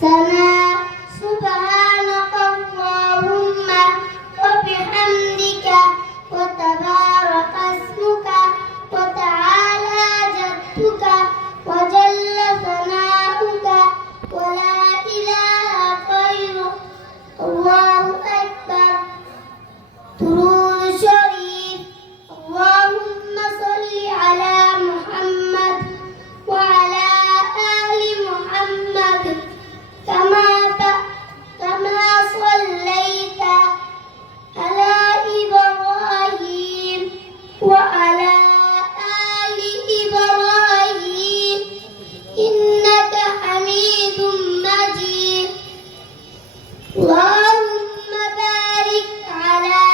سنا سبحانك اللهم وبحمدك وتبارك اسمك وتعالى جدك وجل ثناؤك ولا إله غيرك الله أكبر. درود شريف. اللهم صل على محمد وعلى آل محمد كما صليت على إبراهيم وعلى آل إبراهيم إنك حميد مجيد. اللهم بارك على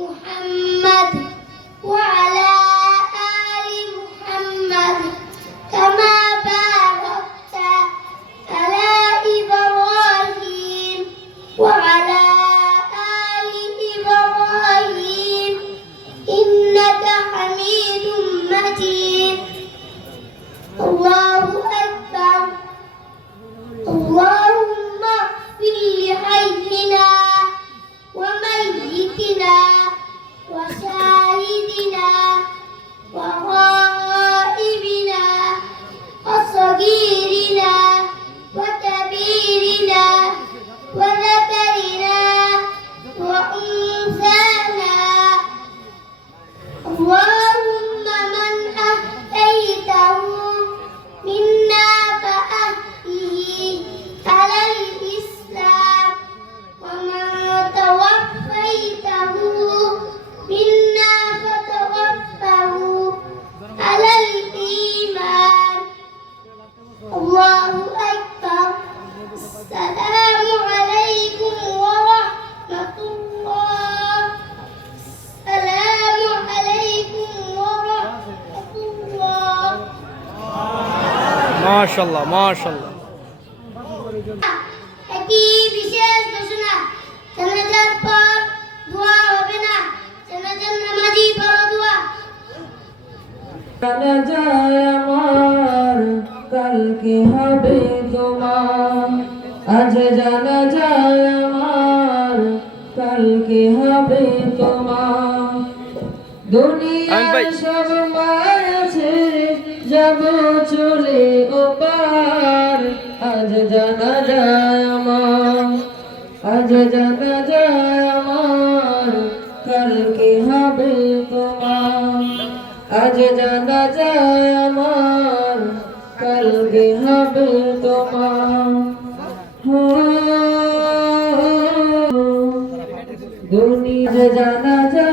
محمد وعلى آل محمد كما باركت على إبراهيم وعلى آل إبراهيم إنك حميد مجيد. الله أكبر. اللهم اغفر لحينا وميتنا وشاهدنا وغائبنا وصغيرنا وكبيرنا وذكرنا وأنثانا. اللهم من أحييته منا فأحيه على الإسلام ومن توفيته منا فتوفه على الإيمان. الله أكبر. السلام عليكم ورحمة الله. السلام عليكم ورحمة الله. মাশাআল্লাহ মাশাআল্লাহ। একটি বিশেষ ঘোষণা, জানাজার পর দোয়া হবে না। জানাজার নামাজি পড়ো দোয়া। জানাজায় আমার কালকে হবে তোমার, আজ জানাজায় আমার কালকে হবে তোমার। দুনিয়ার সব মায়া ছেড়ে যাব চলে ওপার, আজ জানাজায় আমার, আজ জানাজায় আমার কালকে হবে তোমার, আজ জানাজায় আমার কালকে হবে তোমার। দুনিয়া জানাজা